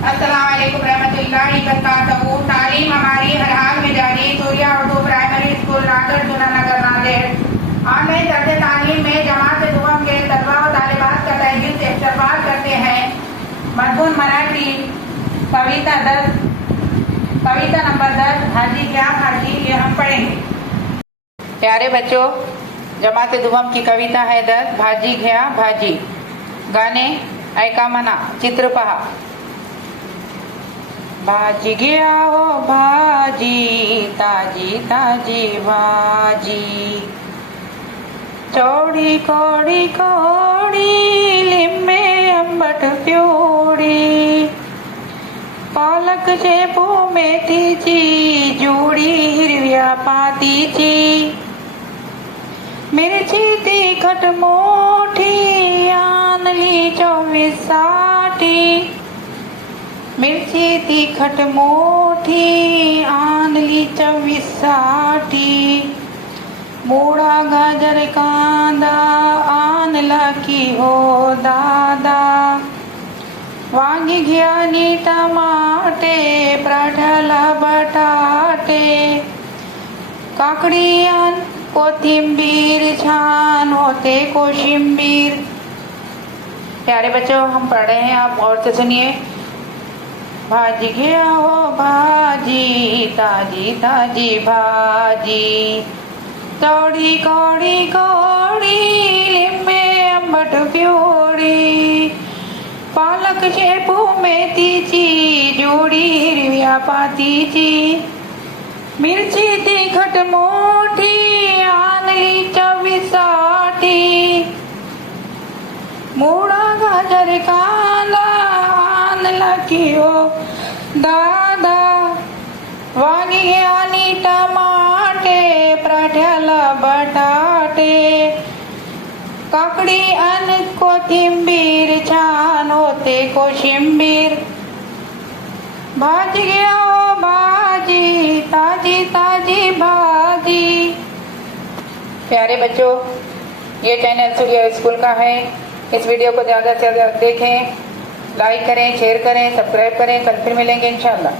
अस्सलाम वालेकुम रहमतुल्लाहि वबरकातुहू। तालीम हमारी हर हाल में जारी। Surya Urdu primary school Ragadh Junanagar Nanded. Online दर्जे तालीम में जमात दुआम के तलबा व तालिबात का तहे दिल से इस्तकबाल करते हैं। मजमून मराठी कविता नंबर 10 हाजी क्या हाजी, ये हम पढ़ेंगे। प्यारे बच्चों, जमात दुआम की कविता है 10 भाजी घ्या भाजी। गाणे ऐका म्हणा, चित्र पहा। भाजी घ्या हो भाजी, ताजी ताजी भाजी, चौड़ी कौड़ी कौड़ी, लिंबे आंबट पिवळी, पालक शेपू मेथीची जुडी हिरव्या पातीची, मिरची तिखट मोठी आणली 24 साठी, मिरची तिखट मोठी आणली 24 साठी, मोळा गाजर कांदा आणला की हो दादा, वांगी घ्या आणि टमाटे, पराठ्याला बटाटे, काकडी आण कोथिंबीर, छान होते कोशिंबीर। प्यारे बच्चों, हम पढ़ रहे हैं, आप और से सुनिए। भाजी घ्या हो भाजी, ताजी ताजी भाजी, चौड़ी कौड़ी कौड़ी, लिंबे आंबट पिवळी, पालक शेपू मेथीची जुडी हिरव्या पातीची, मिरची तिखट मोठी आणली 24 साठी, मोळा गाजर कांदा आणला की हो दादा, वांगी आणि टमाटे, पराठ्याला बटाटे, काकडी आणि कोथिंबीर, छान होते कोशिंबीर। भाजी घ्या हो भाजी, ताजी ताजी भाजी। प्यारे बच्चों, ये चैनल सूर्या स्कूल का है। इस वीडियो को ज़्यादा से ज़्यादा देखें, लाइक करें, शेयर करें, सब्सक्राइब करें। कल फिर मिलेंगे इंशाल्लाह।